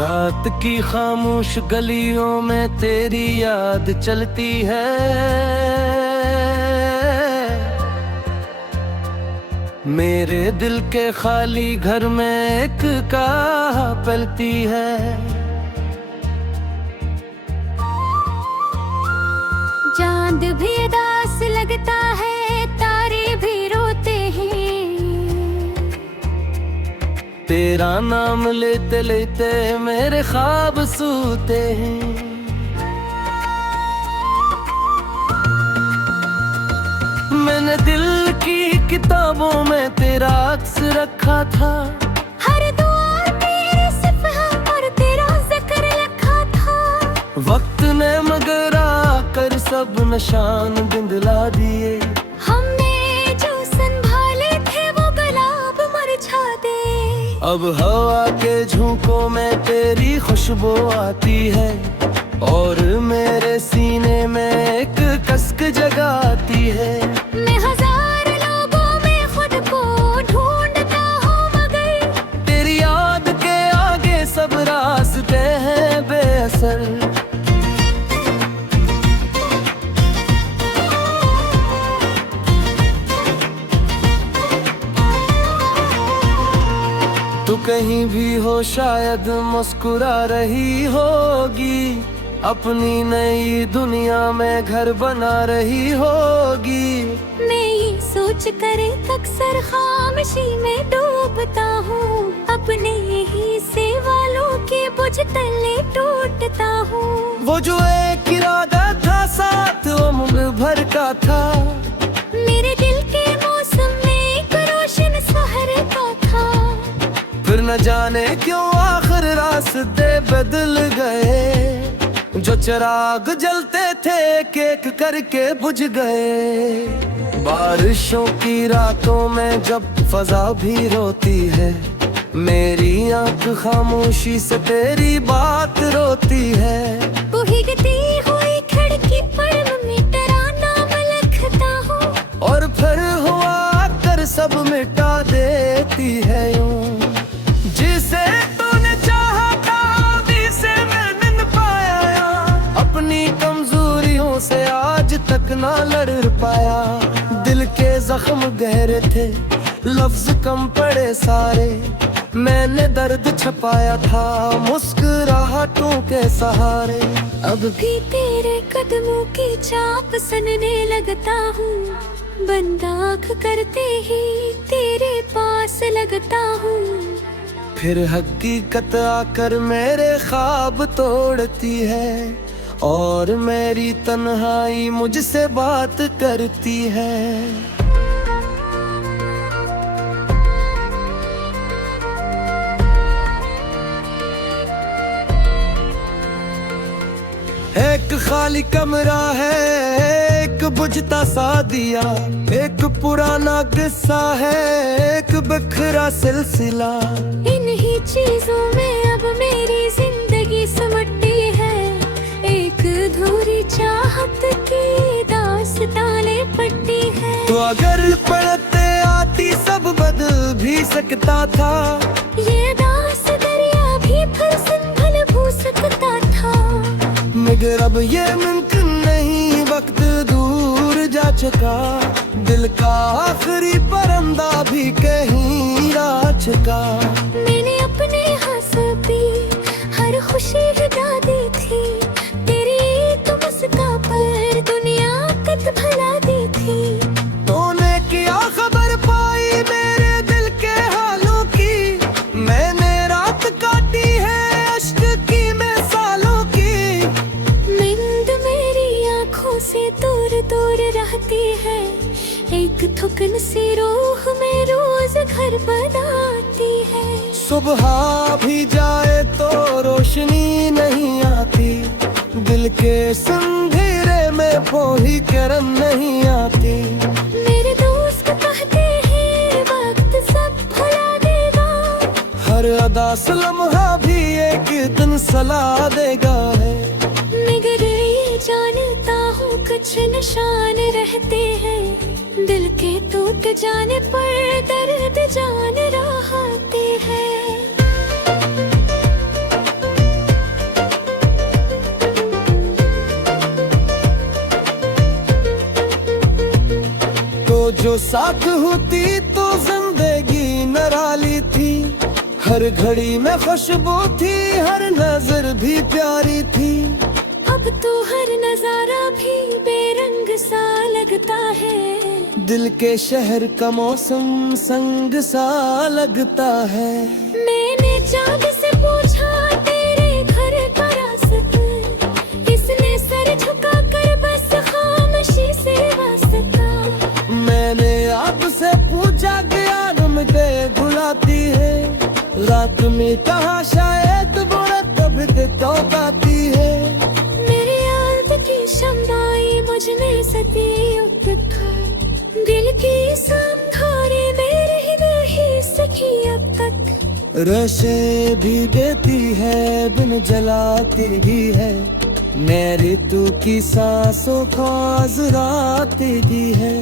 रात की खामोश गलियों में तेरी याद चलती है। मेरे दिल के खाली घर में एक काह पलती है। चांद भी उदास लगता है, तारे भी रोते हैं। तेरा नाम लेते लेते मेरे ख्वाब सूते हैं। मैंने दिल की किताबों में तेरा अक्स रखा था। हर दुआ तेरे सफ़हा पर तेरा जिक्र लिखा था। वक्त ने मगर आकर सब निशान बिंदला दिए। हमने जो संभाले थे वो गुलाब मुरझा दे। अब हवा के झोंकों में तेरी खुशबू आती है और मेरे सीने में एक कसक जगाती है। मैं हजार लोगों में खुद को ढूंढता हूँ, मगर तेरी याद के आगे सब रास्ते हैं बेअसर। तू कहीं भी हो शायद मुस्कुरा रही होगी, अपनी नई दुनिया में घर बना रही होगी। मैं ये सोच कर अक्सर खामोशी में डूबता हूँ, अपने ही से वालों के बोझ तले टूटता हूँ। वो जो एक इरादा था साथ उम्र भर का था, मेरे दिल के मौसम में एक रोशन सहर का था। फिर न जाने क्यों आखिर रास्ते बदल गए। जो चिराग जलते थे एक करके बुझ गए। बारिशों की रातों में जब फजा भी रोती है, मेरी आंख खामोशी से तेरी बात रोती है। भीगती हुई खिड़की पर मैं तेरा नाम लिखता हूँ, और फिर हुआ कर सब मिटा देती है यूं। जिसे तूने चाहा था अभी से मैं मिल पाया, अपनी कमजोरियों से आज तक ना लड़ पाया। दिल के जख्म गहरे थे, लफ्ज कम पड़े सारे, मैंने दर्द छपाया था मुस्कुराहटों के सहारे। अब भी तेरे कदमों की चाप सनने लगता हूँ, बंद आँख करते ही तेरे पास लगता हूँ। फिर हकीकत आकर मेरे ख्वाब तोड़ती है और मेरी तन्हाई मुझसे बात करती है। एक खाली कमरा है, एक बुझता सा दिया, एक पुराना किस्सा है, एक बिखरा सिलसिला। इन्हीं चीजों में अब मेरी जिंदगी सिमटती है, एक अधूरी चाहत की दास्ताने पट्टी है। तो अगर पढ़ते आती सब बदल भी सकता था, ये दास दरिया भी फिर संभल भू सकता था। मगर अब ये मुमकिन नहीं, वक्त दूर जा चुका, दिल का आखिरी परिंदा भी कहीं जा चुका। मैंने अपने हाथों पे हर खुशी गिरा दी थी, तेरी तो मुस्कान पर दुनिया कद भुला दी थी। तूने क्या खबर पाई मेरे दिल के हालों की, मैंने रात काटी है अश्क की मैं सालों की। नींद मेरी आँखों से दूर दूर रहती है, एक थुकन सी रूह में रोज घर बनाती है। सुबह भी जाए तो रोशनी नहीं आती, दिल के अंधेरे में वही किरण नहीं आती। मेरे दोस्त कहते हैं वक्त सब भुला देगा, हर अदा से लम्हा भी एक दिन सला देगा है। मगर ये जानता हूँ कुछ निशान रहते हैं, दिल के टूट जाने पर दर्द जान रहाते हैं। जो साथ होती तो जिंदगी निराली थी। हर घड़ी में खुशबू थी, हर नजर भी प्यारी थी। अब तो हर नजारा भी बेरंग सा लगता है। दिल के शहर का मौसम संग सा लगता है। मैंने चांद से पूछा तेरे घर का रास्ता, इसने सर झुका कर बस खामोशी से वास्ता। मैंने आपसे पूछा कि याद मुझे भुलाती है। रात में कहा शायद वो कभी तो आती है। मेरी याद की शम्माई मुझ में सती था। दिल की समझारे मेरे ही नहीं सकी अब तक। रशे भी देती है बिन जलाती भी है। मेरी तू की सांसों को आजराती भी है।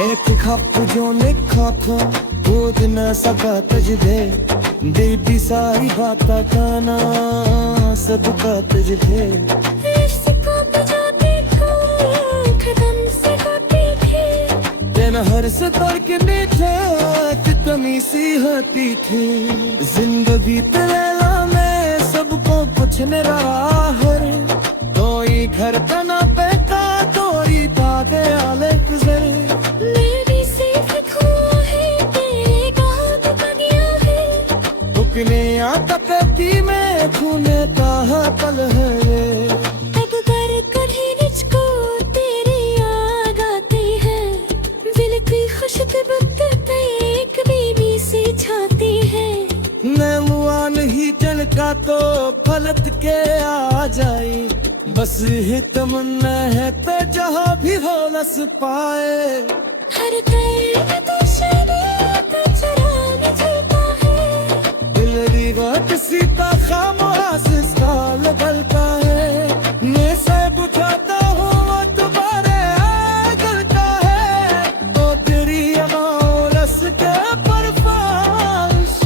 एक खप जो लिखा था बोध न सका तुझे। दीदी सारी बात खाना सबका तुझे। इश्क़ बजाते थे, कदम से गाते थे। दिन हर से तोड़ के मीठे कमी सी होती थी। जिंदगी तेरा में सबको पूछने रहा हर। कोई घर का ना पैका तोड़ी ताके आले गुजर। मेरी सिर्फ खुआ है तेरे गाँव का दिया है। बुकने आता कहती मैं खूने कहा कल है। अब कर कभी मुझको तेरी याद आती है। दिल की खुशबू पे एक बेबी सी छाती है। मैं मुआ नहीं चलका तो पलट के आ जाई। बस ही तमन्ना है तो जहाँ भी हो नस पाए। हर पैर तो शरीर चराग जलता है। दिल रिवाट सीता खामोश इसका लगलता है। मैं से बुझाता हूँ वो दोबारा आ गलता है। तो तेरी अमां रस के परफाश।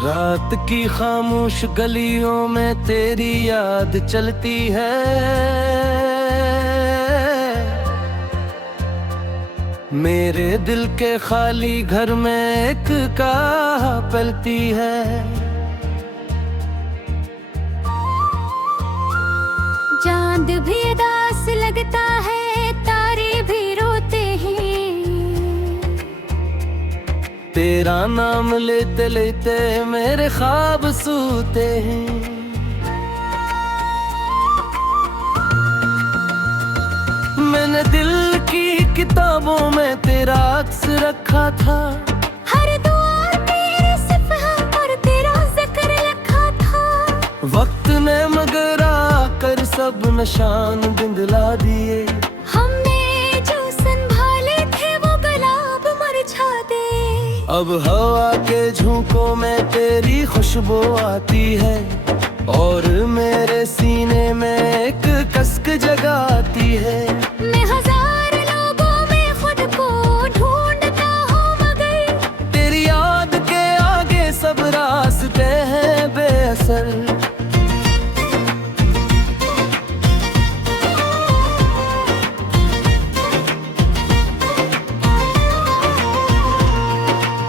रात की खामोश गलियों में तेरी याद चलती है। मेरे दिल के खाली घर में एक काहा पलती है। चांद भी उदास लगता है, तारे भी रोते हैं। तेरा नाम लेते लेते मेरे ख्वाब सूते हैं। मैंने दिल की किताबों में तेरा अक्स रखा था। हर दुआ तेरे सफ़हा पर तेरा जिक्र लिखा था। वक्त ने मगर आकर सब निशान बिंदला दिए। हमने जो संभाले थे वो गुलाब मुरझा दे। अब हवा के झोंकों में तेरी खुशबू आती है। और मेरे सीने में एक कसक जगाती है। मैं हजार लोगों में खुद को ढूंढता हूँ मगर तेरी याद के आगे सब रास्ते हैं बेअसर।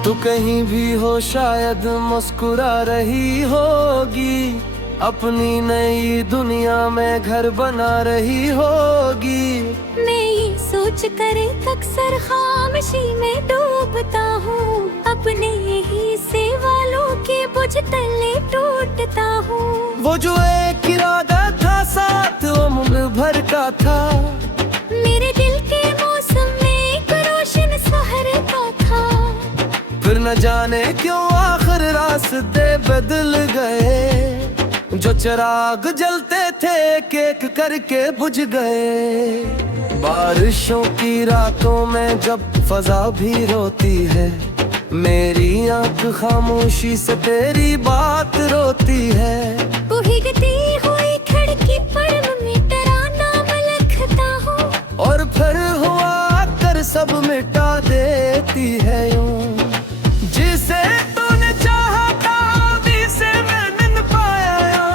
तू कहीं भी हो शायद मुस्कुरा रही होगी। अपनी नई दुनिया में घर बना रही होगी। मैं ये सोच कर अक्सर खामोशी में डूबता हूँ। अपने यही से वालों के बोझ तले टूटता हूँ। वो जो एक इरादा था साथ उम्र भर का था। मेरे दिल के मौसम में एक रोशन सहर का था। फिर न जाने क्यों आखिर रास्ते बदल गए। जो चिराग जलते थे एक करके बुझ गए। बारिशों की रातों में जब फजा भी रोती है। मेरी आंख खामोशी से तेरी बात रोती है। भीगती हुई खिड़की पर मेरा नाम लिखता हूँ, और फिर हुआ कर सब मिटा देती है यूं। जिसे तूने चाहा था अभी से मैंने न पाया,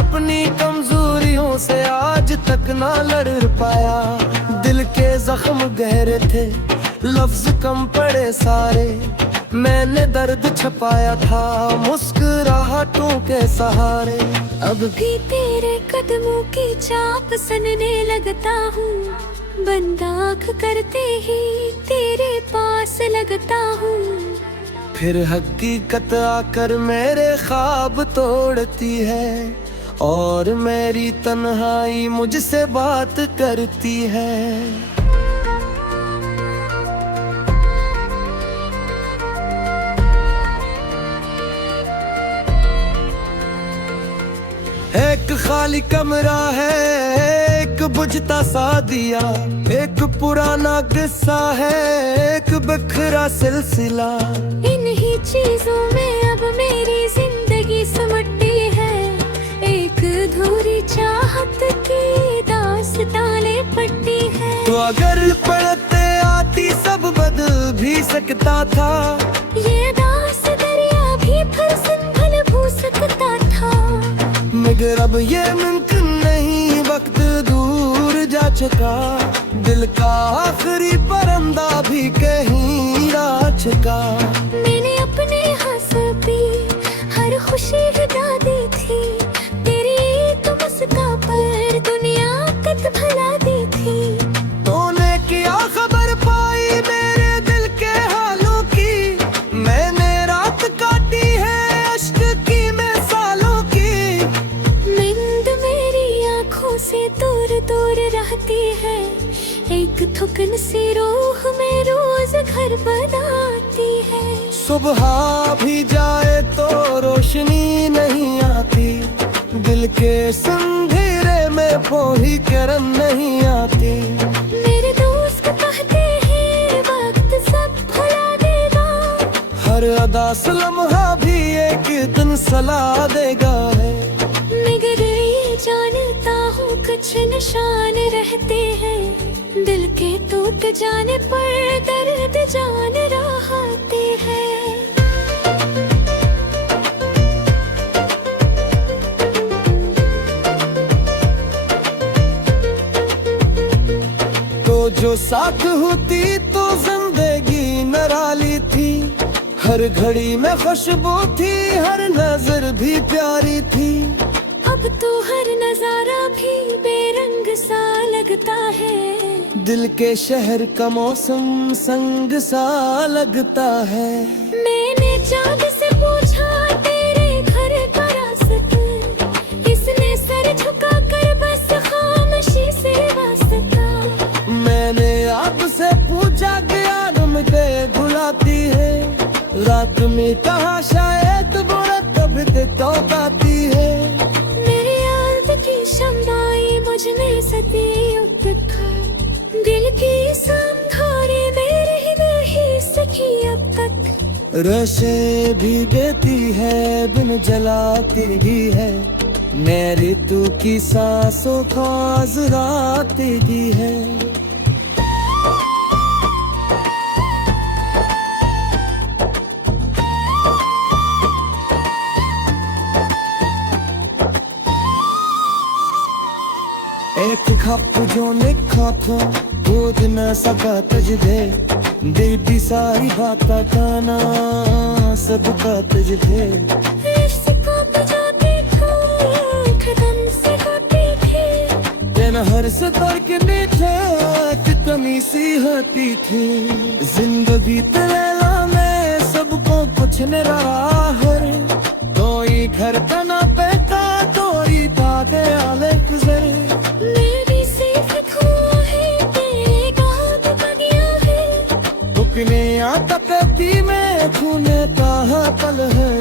अपनी कमजोरियों से आज तक ना लड़ पाया। दिल के जख्म गहरे थे, लफ्ज कम पड़े सारे, मैंने दर्द छपाया था मुस्कुराहटों के सहारे। अब भी तेरे कदमों की चाप सनने लगता हूँ, बंद आँख करते ही तेरे पास लगता हूँ। फिर हकीकत आकर मेरे ख्वाब तोड़ती है, और मेरी तन्हाई मुझसे बात करती है। एक खाली कमरा है, एक बुझता सा दिया, एक पुराना किस्सा है, एक बिखरा सिलसिला। इन्हीं चीजों में अब मेरी जिंदगी सिमटती है, एक अधूरी चाहत की दास्ताने पड़ती है। तो अगर पढ़ते आती सब बदल भी सकता था, ये दास दरिया भी फिर संभल भू सकता था। मगर अब ये मुमकिन नहीं, वक्त दूर जा चुका, दिल का आखिरी परिंदा भी कहीं आ चुका। मैंने अपने हाथों पे हर खुशी हिला दी थी, तेरी तो मुस्कान पर दुनिया कद भला दी थी। तूने क्या खबर पाई मेरे दिल के हालों की, मैंने रात काटी है अश्क की मैं सालों की। नींद मेरी आँखों से दूर दूर रहती है, एक थुकन सी रूह में रोज घर बनाती है। सुबह भी जाए तो रोशनी नहीं आती, दिल के अंधेरे में कोई किरण नहीं आती। मेरे दोस्त कहते हैं वक्त सब भुला देगा, हर अदा से लम्हा भी एक दिन सला देगा है। मगर ये जानता हूँ कुछ निशान रहते हैं, दिल के टूट जाने पर दर्द जान रहते हैं। तो जो साथ होती तो जिंदगी निराली थी, हर घड़ी में खुशबू थी, हर नजर भी प्यारी थी। अब तो हर नजारा भी बेरंग सा लगता है, दिल के शहर का मौसम संग सा लगता है। मैंने चाँद से पूछा तेरे घर का रास्ता, इसने सर झुका कर बस खामोशी से वास्ता। मैंने आपसे पूछा कि याद मुझे भुलाती है, रात में कहा शायद वो कभी तो पाती है। मेरी याद की शम्माई मुझ में सदियों तक, दिल की संधारे मेरे ही नहीं सकी अब तक। रशे भी देती है बिन जलाती ही है, मेरी तू की सांसों को आजराती ही है। एक खप जो निखा था बोध न सका तुझे, दीदी सारी बात खाना सबका तुझे। दिन हर से तर्क मीठे कमी सी होती थी, जिंदगी तेरा में सबको कुछ न रहा हर, कोई घर तना पैता कोई दादे आले गुजर। मेरी सिर्फ खुआ है तेरे गाँव बगिया है, बुकने आता पेटी में खूने का पल है।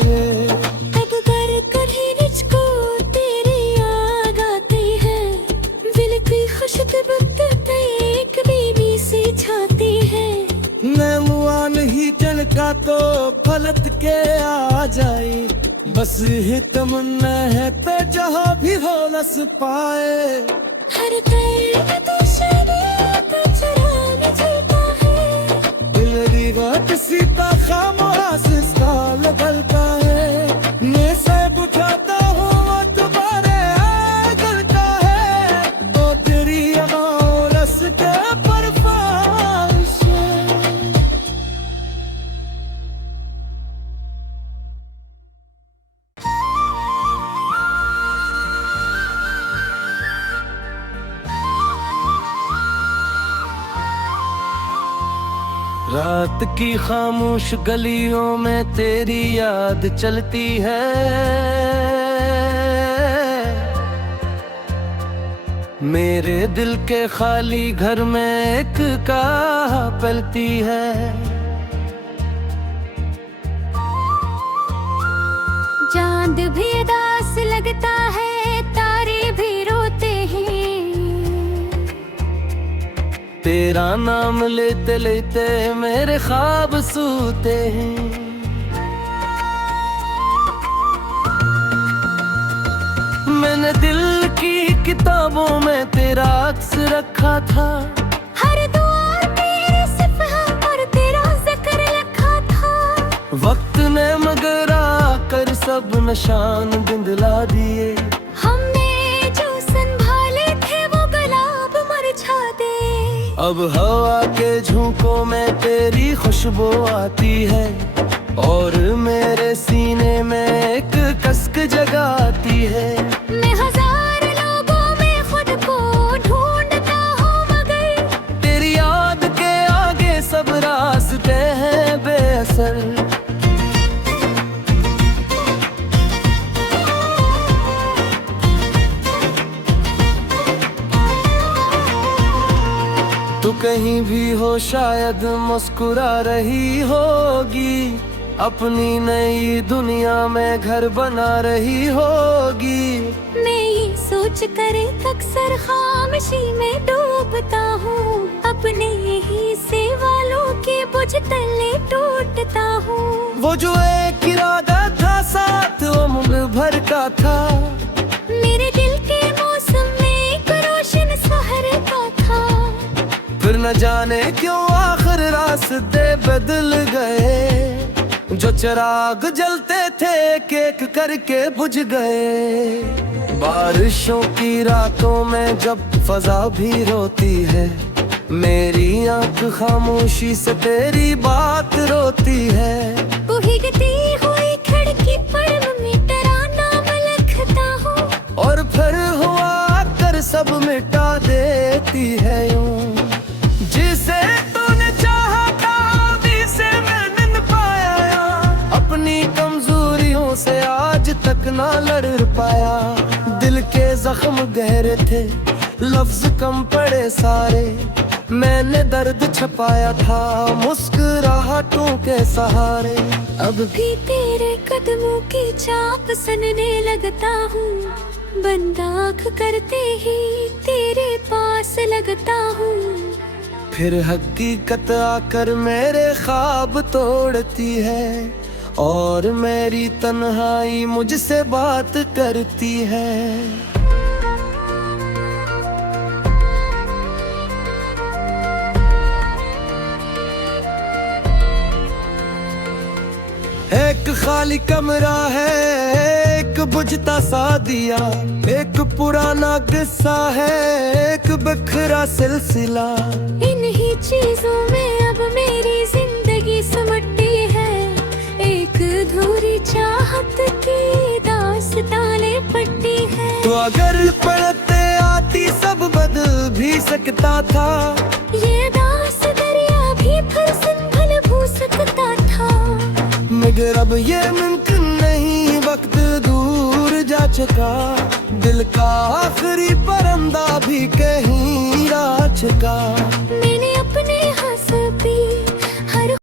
अब कर कभी मुझको तेरी याद आती है, दिल की खुशबू एक बीबी सी छाती है। मैं मुआ नहीं चल देखा तो फलत के आ जाई, बस ही तमन्ना है तो जहाँ भी हो नस पाए। हर कर्म तो शरीयत चराग चलता है, दिल रिवात सीता खामोश इसका लगलता है। मैं सब उठाता हूँ वो दोबारे आ गलता है, तो तेरी अमां रस के परफाश है। रात की खामोश गलियों में तेरी याद चलती है, मेरे दिल के खाली घर में एक काह पलती है। चांद भी उदास लगता है, तारे भी रोते हैं, तेरा नाम लेते लेते मेरे ख्वाब सूते हैं। मैंने दिल की किताबों में तेरा अक्स रखा था, हर दुआ तेरे सफ़हा पर तेरा जिक्र लिखा था। वक्त ने मगर आकर सब निशान बिंदला दिए, हमने जो संभाले थे वो गुलाब मुरझा दे। अब हवा के झोंकों में तेरी खुशबू आती है, और मेरे सीने में एक कसक जगाती है। मैं हजार लोगों में खुद को ढूंढता हूँ, मगर तेरी याद के आगे सब रास्ते हैं बेअसर। तू कहीं भी हो शायद मुस्कुरा रही होगी, अपनी नई दुनिया में घर बना रही होगी। मैं ये सोच कर अक्सर खामोशी में डूबता हूँ, अपने यही से वालों के बोझ तले टूटता हूँ। वो जो एक इरादा था साथ उम्र भर का था, मेरे दिल के मौसम में एक रोशन सहर का था। फिर न जाने क्यों आखिर रास्ते बदल गए, जो चिराग जलते थे एक एक करके बुझ गए। बारिशों की रातों में जब फजा भी रोती है, मेरी आंख खामोशी से तेरी बात रोती है। भीगती हुई खिड़की पर मैं तेरा नाम लिखता हूँ, और फिर हुआ कर सब मिटा देती है यूं, जिसे तूने चाहा था अभी से मैंने न पाया, अपनी कमजोरियों से आज तक ना लड़ पाया। दिल के जख्म गहरे थे, लफ्ज कम पड़े सारे, मैंने दर्द छपाया था मुस्कुराहटों के सहारे। अब भी तेरे कदमों की चाप सुनने लगता हूँ, बंद आँख करते ही तेरे पास लगता हूँ। फिर हकीकत आकर मेरे ख्वाब तोड़ती है, और मेरी तन्हाई मुझसे बात करती है। एक खाली कमरा है, एक बुझता सा दिया, एक पुराना किस्सा है, एक बिखरा सिलसिला। इन्हीं चीजों में अब मेरी जिंदगी सिमटती है, एक अधूरी चाहत की दास्ताने पट्टी है। तो अगर पढ़ते आती सब बदल भी सकता था, ये दास दरिया भी फिर संभल भू सकता था। मगर अब ये मुमकिन नहीं, वक्त दूर जा चुका, दिल का आखिरी परिंदा भी कहीं जा चुका। मैंने अपने हंस भी